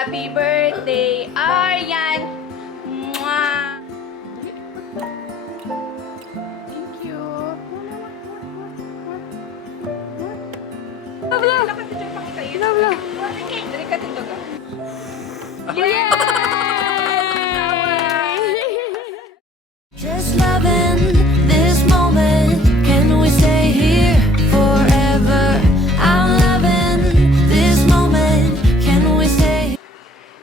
Happy birthday, Aryan! Mwah! Thank you. Love, love. Love, love. Dari ka tindog ah. Yay! Just loving this moment. Can we stay here forever? I'm loving this moment. Can we stay?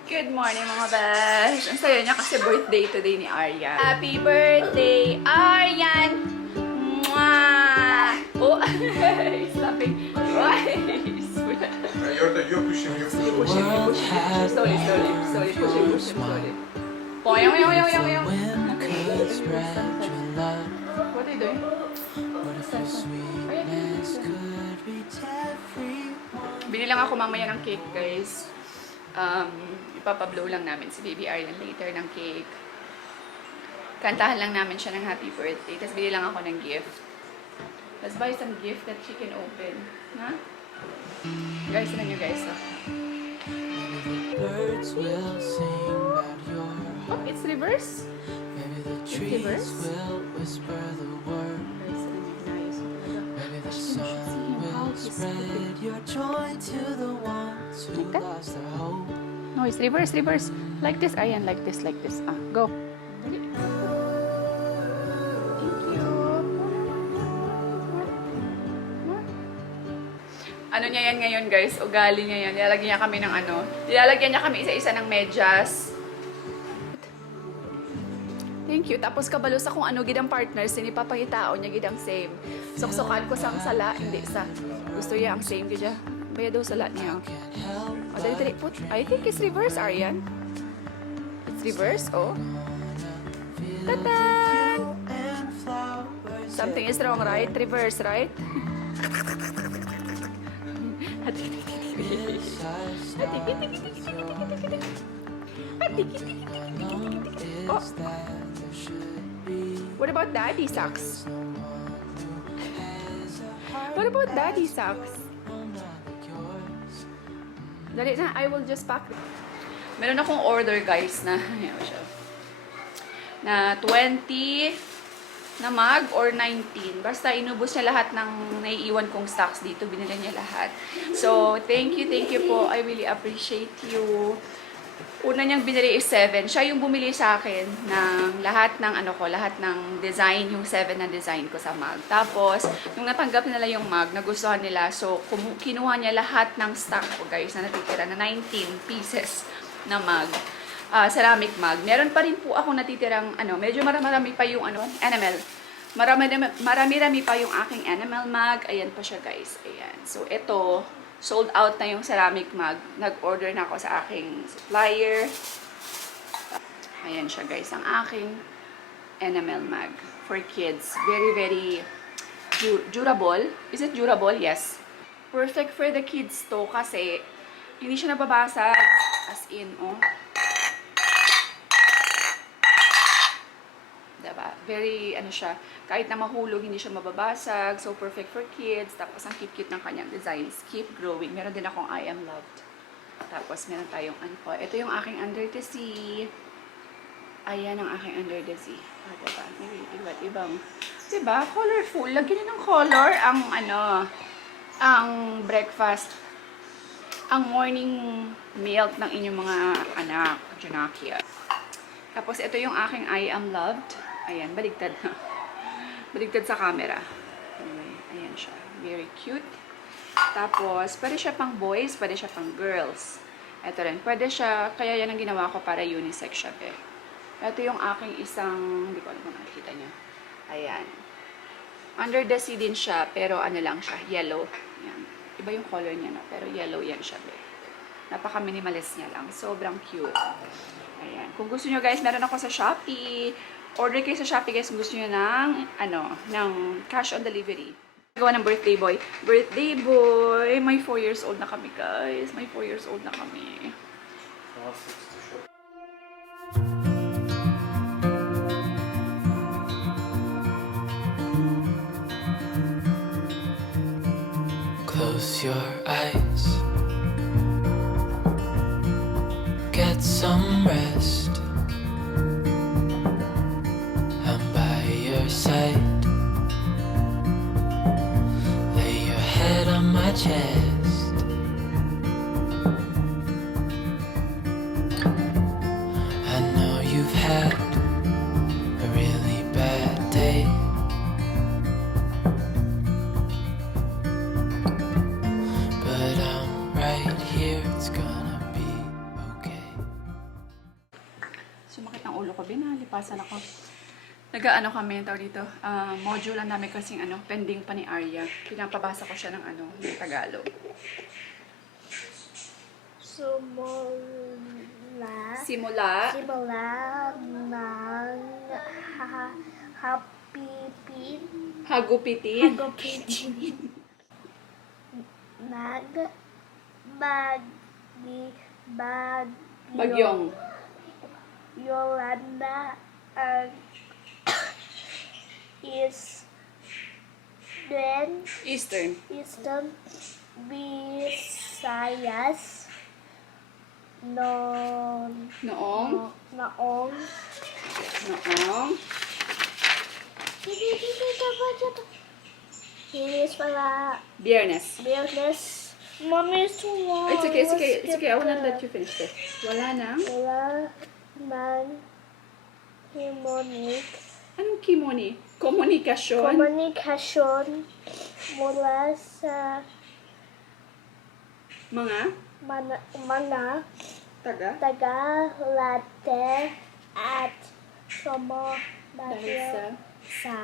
Good morning mga besh! Ang saya niya kasi birthday today ni Aryan. Happy birthday, Aryan! Mwah! Oh, he's laughing. You're pushing. Push him. Slowly. Push him. Poyong. What are you doing? Bili lang ako mamaya ng cake, guys. Ipapablow lang namin si Baby Aryan later ng cake. Kantahan lang namin siya ng happy birthday. Tapos bili lang ako ng gift. Let's buy some gift that she can open. Ha? Guys, ano nyo guys? Birds will sing about your Oh, it's reverse? maybe the It's trees reverse? will whisper the word. Guys, ano nyo nice. Maybe the You should sun see him, how will he's spread your joy to the ones who Like that? lost their hope. No, it's reverse. Like this, Aryan. Like this. Ah, go. Thank you. Ano niya yan ngayon, guys? Ugali niya yan. Nilalagyan niya kami ng ano. Nilalagyan niya kami isa-isa ng medyas. Thank you. Tapos kabalos kung ano gidang partners, sinipapangitao niya gidang same. Soksokan ko sang sala, hindi sa. Gusto niya ang same gidya. Baya daw sala niya. Can't help Oh, dali. Put. I think it's reverse, Aryan. It's reverse, oh. Tata! and flowers. Something is wrong, right? Reverse, right? Oh. Is that there should be What about daddy socks? What about daddy socks? like yours. Dali na, I will just pack. Meron akong order, guys, na ayan siya. Na 20 na mug or 19. Basta inubos niya lahat ng naiiwan kong stocks dito. Binili niya lahat. So, thank you po. I really appreciate you. Una niyang binili is 7. Siya yung bumili sa akin ng lahat ng lahat ng design, yung 7 na design ko sa mug. Tapos, nung natanggap nila yung mug, nagustuhan nila. So, kinuha niya lahat ng stock ko, guys, na natitira na 19 pieces na mug. Ceramic mug. Meron pa rin po ako natitirang, medyo marami pa yung, enamel. Marami pa yung aking enamel mug. Ayan pa siya, guys. Ayan. So, ito, sold out na yung ceramic mug. Nag-order na ako sa aking supplier. Ayan siya, guys, ang aking enamel mug for kids. Very durable. Is it durable? Yes. Perfect for the kids to kasi hindi siya nababasag. As in, oh. Diba? Very, siya, kahit na mahulog, hindi siya mababasag. So, perfect for kids. Tapos, ang cute-cute ng kanyang designs. Keep growing. Meron din akong I Am Loved. Tapos, meron tayong, ito yung aking Under the Sea. Ayan ang aking Under the Sea. Diba? Maybe, iba't ibang, diba? Colorful. Lagyan nyo ng color ang breakfast. Ang morning milk ng inyong mga anak. Janakia. Tapos, ito yung aking I Am Loved. Ayan, baligtad. Baligtad sa camera. Anyway, ayan siya. Very cute. Tapos, pwede siya pang boys, pwede siya pang girls. Ito rin, pwede siya, kaya yan ang ginawa ko para unisex siya, be. Ito yung aking isang, hindi ko alam kung nakikita niya. Ayan. Under the sea din siya, pero lang siya, yellow. Ayan. Iba yung color niya, no? Pero yellow yan siya, be. Napaka-minimalist niya lang. Sobrang cute. Ayan. Kung gusto nyo, guys, meron ako sa Shopee. Order kayo sa Shopee, guys, kung gusto nyo ng cash on delivery. Gawa ng birthday boy. Birthday boy! May 4 years old na kami, guys. May 4 years old na kami. Close your eyes. get some rest. I'm by your side. Lay your head on my chest. I know you've had a really bad day. But I'm right here, it's gonna be okay. Sumakit ang ulo ko, binalipasan ako. Nag-ano kami, tawag dito, module lang namin kasing pending pa ni Arya. Pinapabasa ko siya ng ng Tagalog. Simula ng hagupitin. Bagyong Yolanda ang Eastern Eastern Visayas noong noong Finish pala Biyernes. Biyernes. Mommy, it's too long. It's okay, it's okay, Let's it's okay. I skip will not the- let you finish this. Wala nang Wala ng harmonic anong kimoni? Komunikasyon. komunikasyon mula sa Mga mga taga taga-Late at dahil sa sa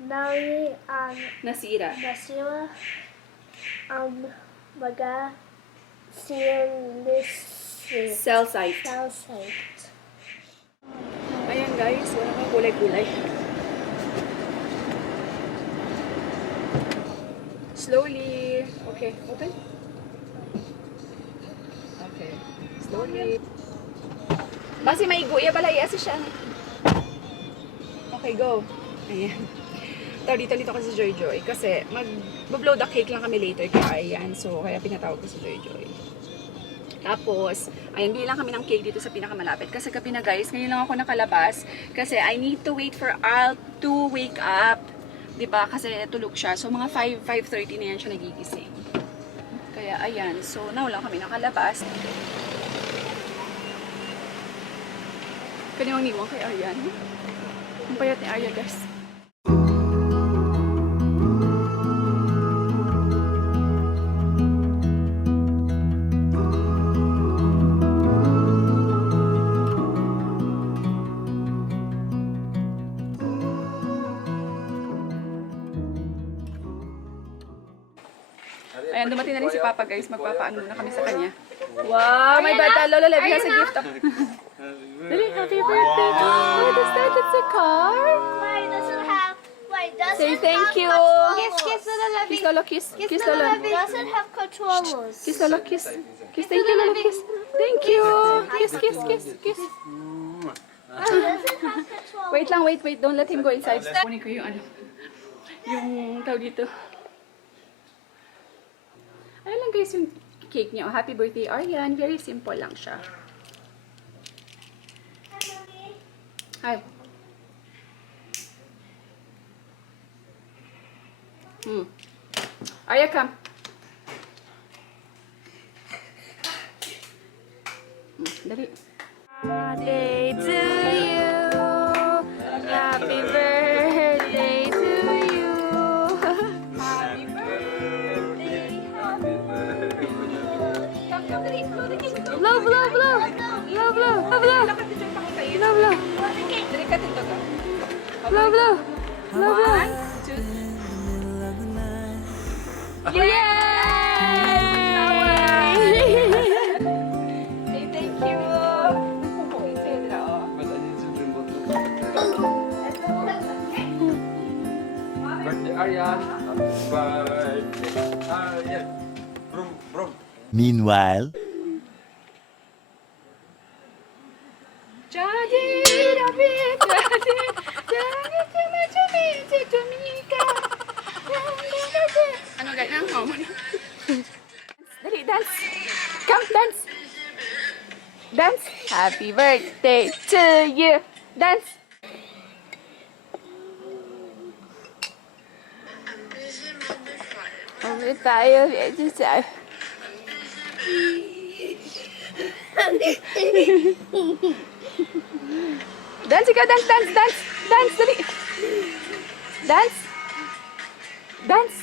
nari ang nasira. nasira ang mga silisi Cell site. cell site. Ayan guys, wala kang kulay-kulay. Slowly. Okay, open. Okay, slowly. Basi maigo, iya balay asi siya. Okay, go. Ayan. Dito kasi si Joy Joy. Kasi mag-blow the cake lang kami later kaya ayan. So, kaya pinatawag ko si Joy Joy. Tapos, ayan, bili lang kami ng cake dito sa pinakamalapit. Kasi gabi na guys, ngayon lang ako nakalabas. Kasi I need to wait for Al to wake up. Diba? Kasi tulog siya. So, mga 5:30 na yan siya nagigising. Kaya, ayan. So, now lang kami nakalabas. Kanyang niwang kay Aryan. Ang payat ni Arya, guys. Ayan, dumating na rin si Papa, guys. Magpapaano na kami sa kanya. Wow, my bad. Lola Levi has a gift. Really, happy birthday. What is that? It's a car? Why doesn't have Say thank you. Kiss Lola Kiss Lolo, kiss. Kiss Lolo. doesn't have controllers. Kiss Lolo, kiss. Kiss, thank you, Lolo, kiss. Thank you. Kiss, kiss, kiss, kiss. Doesn't have controllers. Wait lang, wait. Don't let him go inside. Kunin ko yung yung tawag dito. Ano lang guys yung cake niya. Happy birthday, Aryan. Very simple lang siya. Hi. Arya, come. Dali. Birthday to you. Happy birthday to you. Happy birthday. Happy birthday. Come, dali. Blow the cake. Blow, blow, blow. Blow, blow. Blow, blow. Blow, blow. Dali ka tito ka. Blow, blow. Blow, blow. 1, 2, Yay! Say thank you. Say it all. Birthday Aryan. Happy birthday Aryan. Brum, brum. Meanwhile, Jadi, David, jadi, jadi, Jamaica. Ano ganyan? Oh, dali, dance. Come, dance. Dance. Happy birthday to you. Dance. Ulit tayo. Medyo tayo. Dance, ikaw. Dance, dance, dance. Dance, dali. Dance. Dance.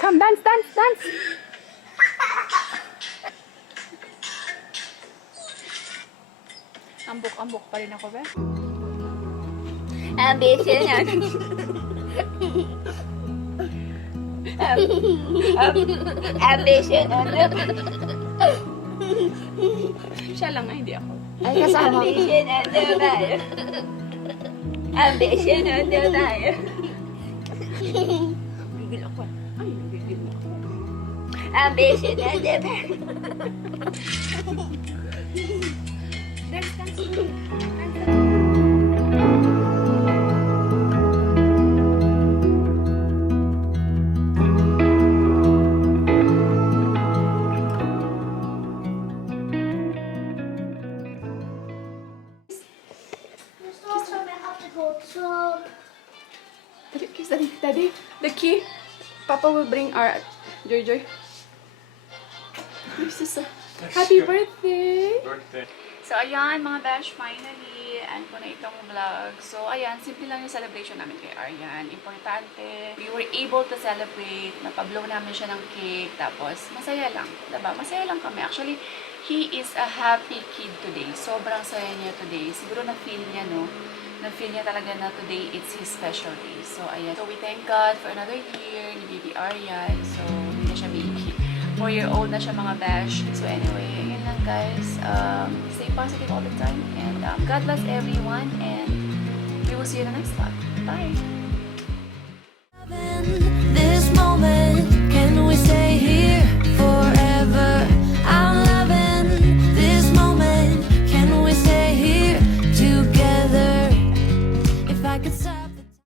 Come, dance, dance, dance. Ambok-ambok pa rin ako, be. Ambition. Ambition. Siya lang nga, hindi ako. Ay, kasama. Ambition. Ambition. Gigil ako. Ay, gigil ako. Ambition. Dance, dance. Dali, kiss, dali. Daddy, the key. Papa will bring our... Joy, Joy. This is a... Happy birthday! Birthday. So, ayan, mga bash, finally, end ko na itong vlog. So, ayan, simple lang yung celebration namin kay Aryan. Importante, we were able to celebrate, napablow namin siya ng cake, tapos masaya lang, diba? Masaya lang kami. Actually, he is a happy kid today. Sobrang saya niya today. Siguro na-feel niya, no? Na-feel niya talaga na today, it's his special day. So, ayan. So, we thank God for another year ni Baby Aryan. So, hindi na siya baby. 4-year-old na siya, mga bash. So, anyway, yun lang, guys. Stay positive all the time. And God bless everyone. And we will see you in the next vlog. Bye!